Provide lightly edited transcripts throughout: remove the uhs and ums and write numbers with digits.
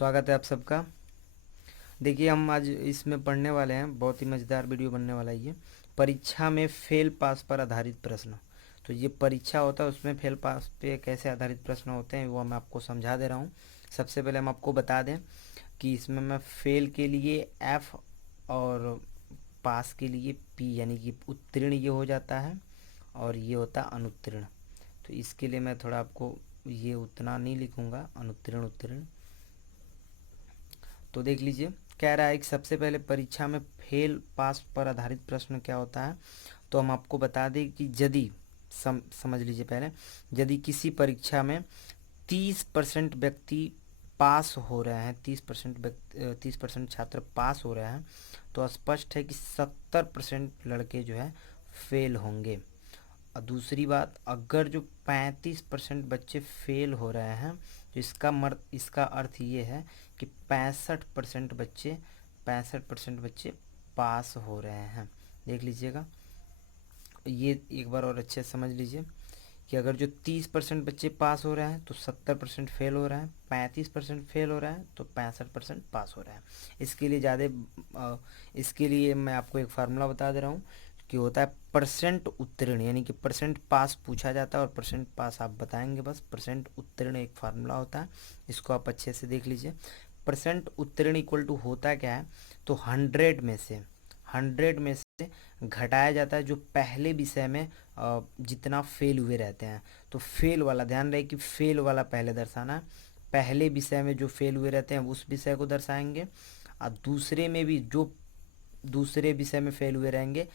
स्वागत है आप सबका। देखिए हम आज इसमें पढ़ने वाले हैं, बहुत ही मज़ेदार वीडियो बनने वाला है ये। परीक्षा में फेल पास पर आधारित प्रश्न। तो ये परीक्षा होता है, उसमें फेल पास पे कैसे आधारित प्रश्न होते हैं वो मैं आपको समझा दे रहा हूँ। सबसे पहले हम आपको बता दें कि इसमें मैं फेल के लिए एफ और पास के लिए पी, यानी कि उत्तीर्ण ये हो जाता है और ये होता है अनुत्तीर्ण। तो इसके लिए मैं थोड़ा आपको ये उतना नहीं लिखूँगा, अनुत्तीर्ण उत्तीर्ण। तो देख लीजिए, कह रहा है कि सबसे पहले परीक्षा में फेल पास पर आधारित प्रश्न क्या होता है। तो हम आपको बता दें कि यदि समझ लीजिए पहले, यदि किसी परीक्षा में 30% व्यक्ति पास हो रहे हैं, 30% छात्र पास हो रहे हैं, तो स्पष्ट है कि 70% लड़के जो है फेल होंगे। और दूसरी बात, अगर जो 35% बच्चे फेल हो रहे हैं तो इसका अर्थ ये है कि 65% बच्चे पास हो रहे हैं। देख लीजिएगा, ये एक बार और अच्छे से समझ लीजिए कि अगर जो 30% बच्चे पास हो रहे हैं तो 70% फेल हो रहे हैं, 35% फेल हो रहे हैं तो 65% पास हो रहे हैं। इसके लिए मैं आपको एक फार्मूला बता दे रहा हूँ कि होता है परसेंट उत्तीर्ण, यानी कि परसेंट पास पूछा जाता है और परसेंट पास आप बताएंगे बस। परसेंट उत्तीर्ण एक फार्मूला होता है, इसको आप अच्छे से देख लीजिए। परसेंट उत्तीर्ण इक्वल टू होता क्या है, तो 100 में से घटाया जाता है जो पहले विषय में जितना फेल हुए रहते हैं। तो फेल वाला ध्यान रहे कि फेल वाला पहले दर्शाना है। पहले विषय में जो फेल हुए रहते हैं उस विषय को दर्शाएंगे, और दूसरे में भी जो दूसरे विषय में फेल हुए रहेंगे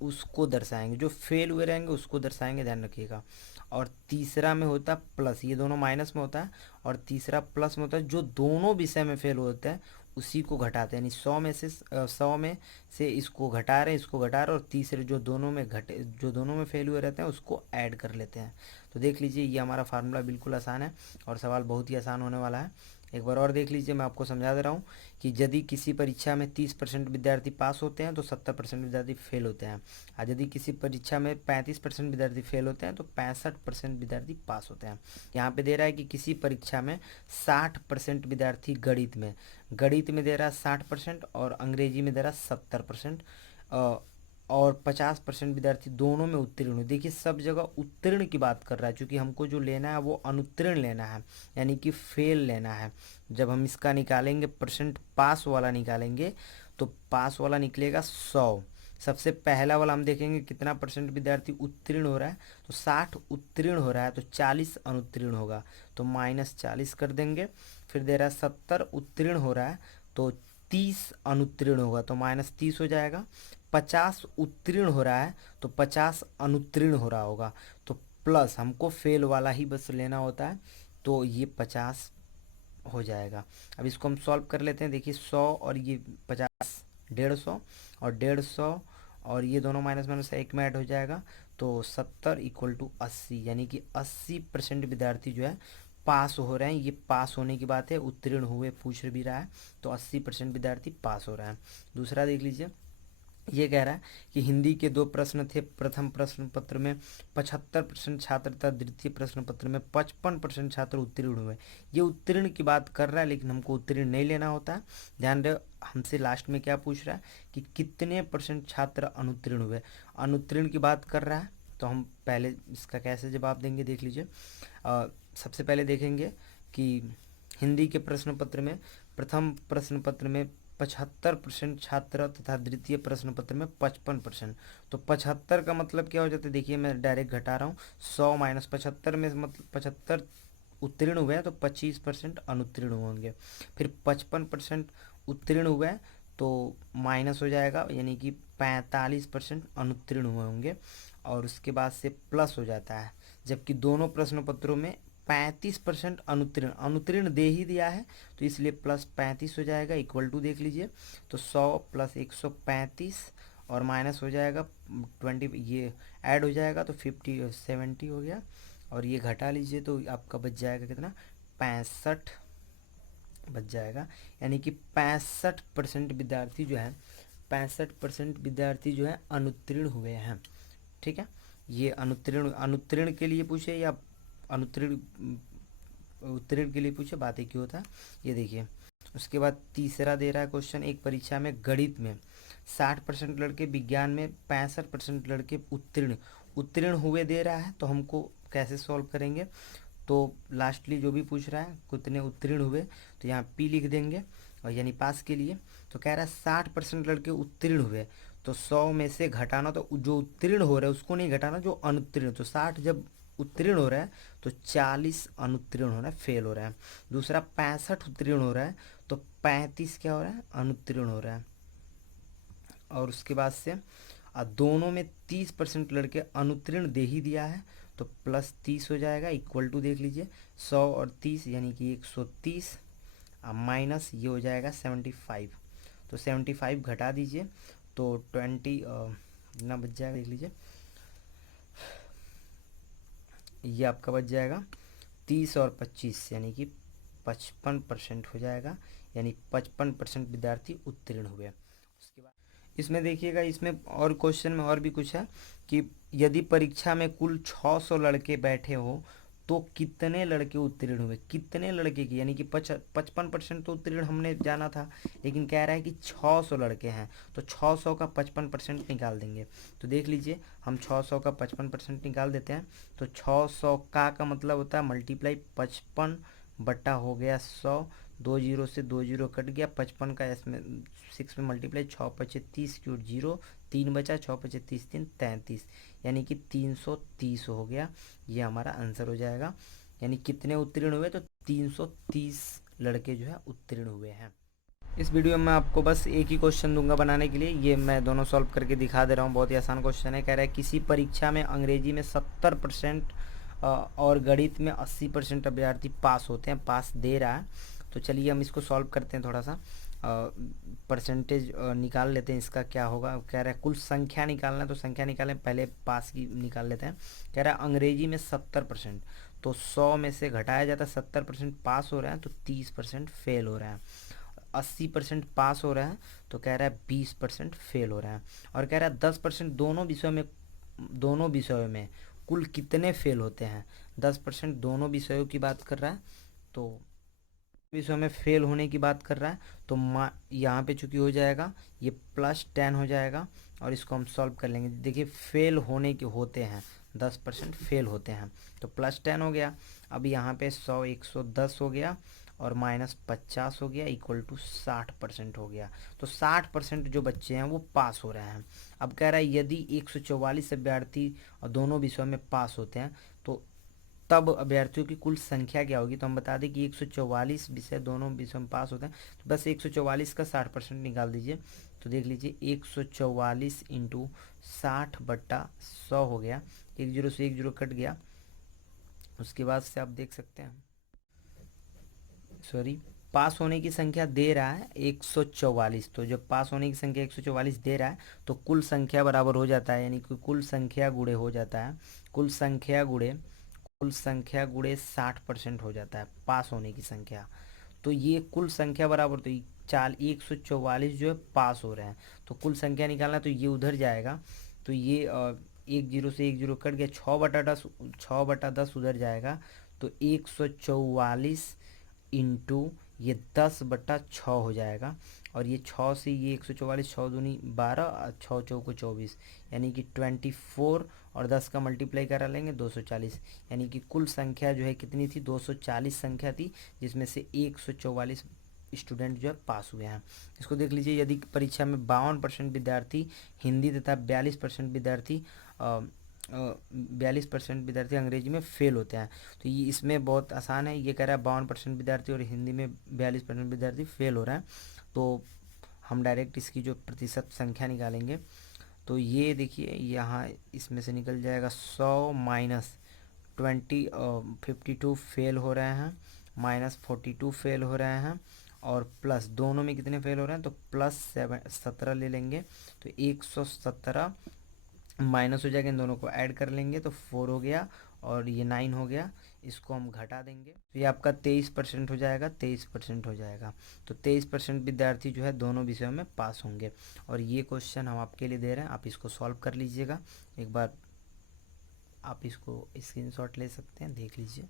उसको दर्शाएंगे, जो फेल हुए रहेंगे उसको दर्शाएंगे, ध्यान रखिएगा। और तीसरा में होता है प्लस, ये दोनों माइनस में होता है, और तीसरा प्लस में होता है जो दोनों विषय में फेल होते हैं उसी को घटाते हैं। यानी 100 में से इसको घटा रहे हैं, इसको घटा रहे हैं, और तीसरे जो दोनों में फेल हुए रहते हैं उसको ऐड कर लेते हैं। तो देख लीजिए, ये हमारा फार्मूला बिल्कुल आसान है और सवाल बहुत ही आसान होने वाला है। एक बार और देख लीजिए, मैं आपको समझा दे रहा हूँ कि यदि किसी परीक्षा में 30% विद्यार्थी पास होते हैं तो 70% विद्यार्थी फेल होते हैं, और यदि किसी परीक्षा में 35% विद्यार्थी फेल होते हैं तो 65% विद्यार्थी पास होते हैं। यहाँ पे दे रहा है कि किसी परीक्षा में 60% विद्यार्थी गणित में दे रहा है 60%, और अंग्रेजी में दे रहा है 70%, और 50% विद्यार्थी दोनों में उत्तीर्ण हुए। देखिए, सब जगह उत्तीर्ण की बात कर रहा है, क्योंकि हमको जो लेना है वो अनुत्तीर्ण लेना है, यानी कि फेल लेना है। जब हम इसका निकालेंगे, परसेंट पास वाला निकालेंगे, तो पास वाला निकलेगा 100। सबसे पहला वाला हम देखेंगे कितना परसेंट विद्यार्थी उत्तीर्ण हो रहा है, तो 60 उत्तीर्ण हो रहा है, तो 40 अनुत्तीर्ण होगा, तो -40 कर देंगे। फिर दे रहा है 70 उत्तीर्ण हो रहा है, तो 30 अनुत्तीर्ण होगा, तो -30 हो जाएगा। 50 उत्तीर्ण हो रहा है तो 50 अनुत्तीर्ण हो रहा होगा, तो प्लस हमको फेल वाला ही बस लेना होता है, तो ये 50 हो जाएगा। अब इसको हम सॉल्व कर लेते हैं। देखिए, 100 और ये 50, 150, और 150 और ये दोनों माइनस माइनस एक में ऐड हो जाएगा, तो 70 इक्वल टू 80, यानी कि 80% विद्यार्थी जो है पास हो रहे हैं। ये पास होने की बात है, उत्तीर्ण हुए पूछ भी रहा है, तो 80% विद्यार्थी पास हो रहा है। दूसरा देख लीजिए, ये कह रहा है कि हिंदी के 2 प्रश्न थे। प्रथम प्रश्न पत्र में 75% छात्र तथा द्वितीय प्रश्न पत्र में 55% छात्र उत्तीर्ण हुए। ये उत्तीर्ण की बात कर रहा है, लेकिन हमको उत्तीर्ण नहीं लेना होता है। ध्यान रहे, हमसे लास्ट में क्या पूछ रहा है कि कितने % छात्र अनुत्तीर्ण हुए। अनुत्तीर्ण की बात कर रहा है, तो हम पहले इसका कैसे जवाब देंगे देख लीजिए। सबसे पहले देखेंगे कि हिंदी के प्रश्न पत्र में, प्रथम प्रश्न पत्र में 75% छात्र तथा द्वितीय प्रश्न पत्र में 55%। तो 75 का मतलब क्या हो जाता है, देखिए मैं डायरेक्ट घटा रहा हूँ। 100 माइनस 75 में मतलब 75 उत्तीर्ण हुए हैं तो 25% अनुत्तीर्ण होंगे। फिर 55% उत्तीर्ण हुए हैं तो माइनस हो जाएगा, यानी कि 45% अनुत्तीर्ण हुए होंगे, और उसके बाद से प्लस हो जाता है। जबकि दोनों प्रश्न पत्रों में 35% अनुत्तीर्ण अनुत्तीर्ण दे ही दिया है, तो इसलिए +35 हो जाएगा, इक्वल टू देख लीजिए। तो 100 + 135 और माइनस हो जाएगा 20, ये ऐड हो जाएगा तो 70 हो गया, और ये घटा लीजिए तो आपका बच जाएगा कितना, 65 बच जाएगा। यानी कि 65% विद्यार्थी जो है 65% विद्यार्थी जो है अनुत्तीर्ण हुए हैं। ठीक है, ये अनुत्तीर्ण अनुत्तीर्ण के लिए पूछे या अनुत्तीर्ण उत्तीर्ण के लिए पूछे, बात एक ही होता है। ये देखिए, उसके बाद तीसरा दे रहा है क्वेश्चन एक परीक्षा में गणित में 60% लड़के, विज्ञान में 65% लड़के उत्तीर्ण उत्तीर्ण हुए दे रहा है। तो हमको कैसे सॉल्व करेंगे, तो लास्टली जो भी पूछ रहा है कितने उत्तीर्ण हुए, तो यहाँ पी लिख देंगे और यानी पास के लिए। तो कह रहा है 60% लड़के उत्तीर्ण हुए, तो 100 में से घटाना, तो जो उत्तीर्ण हो रहा है उसको नहीं घटाना, जो अनुत्तीर्ण। तो 60 जब उत्तीर्ण हो रहा है तो 40 अनुत्तीर्ण हो रहा है, फेल हो रहा है। दूसरा 65 उत्तीर्ण हो रहा है, तो 35 क्या हो रहा है, अनुत्तीर्ण हो रहा है। और उसके बाद से दोनों में 30% लड़के अनुत्तीर्ण दे ही दिया है, तो प्लस 30 हो जाएगा, इक्वल टू देख लीजिए 100 और 30 यानी कि 130, माइनस ये हो जाएगा 75। तो 75 घटा दीजिए तो 20 कितना बच जाएगा देख लीजिए, ये आपका बच जाएगा 30 और 25 यानी कि 55% हो जाएगा, यानी 55% विद्यार्थी उत्तीर्ण हुए। उसके बाद इसमें देखिएगा, इसमें और क्वेश्चन में और भी कुछ है कि यदि परीक्षा में कुल 600 लड़के बैठे हो तो कितने लड़के उत्तीर्ण हुए, कितने लड़के की, यानी कि 55% तो उत्तीर्ण हमने जाना था, लेकिन कह रहा है कि 600 लड़के हैं, तो 600 का 55% निकाल देंगे। तो देख लीजिए, हम 600 का 55% निकाल देते हैं। तो 600 का मतलब होता है मल्टीप्लाई 55 बट्टा हो गया 100, 2 जीरो से 2 जीरो कट गया, 55 का इसमें 6 में मल्टीप्लाई, 6 पचे 30 क्यूट जीरो, 3 बचा, 6 पचे 30 3 33, यानी कि 330 हो गया। ये हमारा आंसर हो जाएगा। यानी कितने उत्तीर्ण हुए, तो 330 लड़के जो है उत्तीर्ण हुए हैं। इस वीडियो में आपको बस एक ही क्वेश्चन दूंगा बनाने के लिए, ये मैं दोनों सॉल्व करके दिखा दे रहा हूँ। बहुत ही आसान क्वेश्चन है। कह रहा है किसी परीक्षा में अंग्रेजी में 70% और गणित में 80% अभ्यर्थी पास होते हैं, पास दे रहा है। तो चलिए हम इसको सॉल्व करते हैं, थोड़ा सा परसेंटेज निकाल लेते हैं इसका क्या होगा। कह रहा है कुल संख्या निकालना है, तो संख्या निकालें, पहले पास की निकाल लेते हैं। कह रहा है अंग्रेजी में 70%, तो 100 में से घटाया जाता है, 70% पास हो रहा है तो 30% फेल हो रहा है। 80% पास हो रहा है तो कह रहा है 20% फेल हो रहा है। और कह रहा है 10% दोनों विषयों में कुल कितने फेल होते हैं। 10% दोनों विषयों की बात कर रहा है, तो विषयों में फेल होने की बात कर रहा है। तो यहाँ पे चूंकि हो जाएगा ये +10 हो जाएगा, और इसको हम सॉल्व कर लेंगे। देखिए फेल होने के होते हैं, 10% फेल होते हैं, तो +10 हो गया। अब यहाँ पे 100 110 हो गया, और -50 हो गया, इक्वल टू 60% हो गया। तो 60% जो बच्चे हैं वो पास हो रहे हैं। अब कह रहा है यदि 144 अभ्यर्थी दोनों विषयों में पास होते हैं, तो तब अभ्यर्थियों की कुल संख्या क्या होगी। तो हम बता दें कि 144 विषय दोनों विषय में पास होते हैं, तो बस 144 का 60% निकाल दीजिए। तो देख लीजिए 144 इंटू 60/100 हो गया, 1 जीरो से 1 जीरो कट गया। उसके बाद से आप देख सकते हैं, सॉरी, पास होने की संख्या दे रहा है 144, तो जब पास होने की संख्या 144 दे रहा है तो कुल संख्या बराबर हो जाता है, यानी कि कुल संख्या गुणे हो जाता है, कुल संख्या गुणे 60% हो जाता है पास होने की संख्या। तो ये कुल संख्या बराबर, तो 144 जो है पास हो रहे हैं, तो कुल संख्या निकालना, तो ये उधर जाएगा। तो ये 1 जीरो से 1 जीरो कट गया, 6/10 उधर जाएगा, तो 144 इंटू ये 10/6 हो जाएगा। और ये 6 से ये 144, 6 दूनी 12, 6 चौको 24, यानी कि 24, और 10 का मल्टीप्लाई करा लेंगे 240, यानी कि कुल संख्या जो है कितनी थी, 240 संख्या थी, जिसमें से 144 स्टूडेंट जो है पास हुए हैं। इसको देख लीजिए, यदि परीक्षा में 52% विद्यार्थी हिंदी तथा 42% विद्यार्थी अंग्रेजी में फेल होते हैं। तो ये इसमें बहुत आसान है, ये कह रहा है 52% विद्यार्थी और हिंदी में 42% विद्यार्थी फेल हो रहा है। तो हम डायरेक्ट इसकी जो प्रतिशत संख्या निकालेंगे, तो ये देखिए यहाँ इसमें से निकल जाएगा 100 माइनस 52 फेल हो रहे हैं, -42 फेल हो रहे हैं, और प्लस दोनों में कितने फेल हो रहे हैं, तो +17 ले लेंगे, तो 117 माइनस हो जाएगा, इन दोनों को ऐड कर लेंगे तो 4 हो गया, और ये 9 हो गया। इसको हम घटा देंगे तो ये आपका 23% हो जाएगा, 23% हो जाएगा। तो 23% विद्यार्थी जो है दोनों विषयों में पास होंगे। और ये क्वेश्चन हम आपके लिए दे रहे हैं, आप इसको सॉल्व कर लीजिएगा। एक बार आप इसको स्क्रीनशॉट ले सकते हैं, देख लीजिए।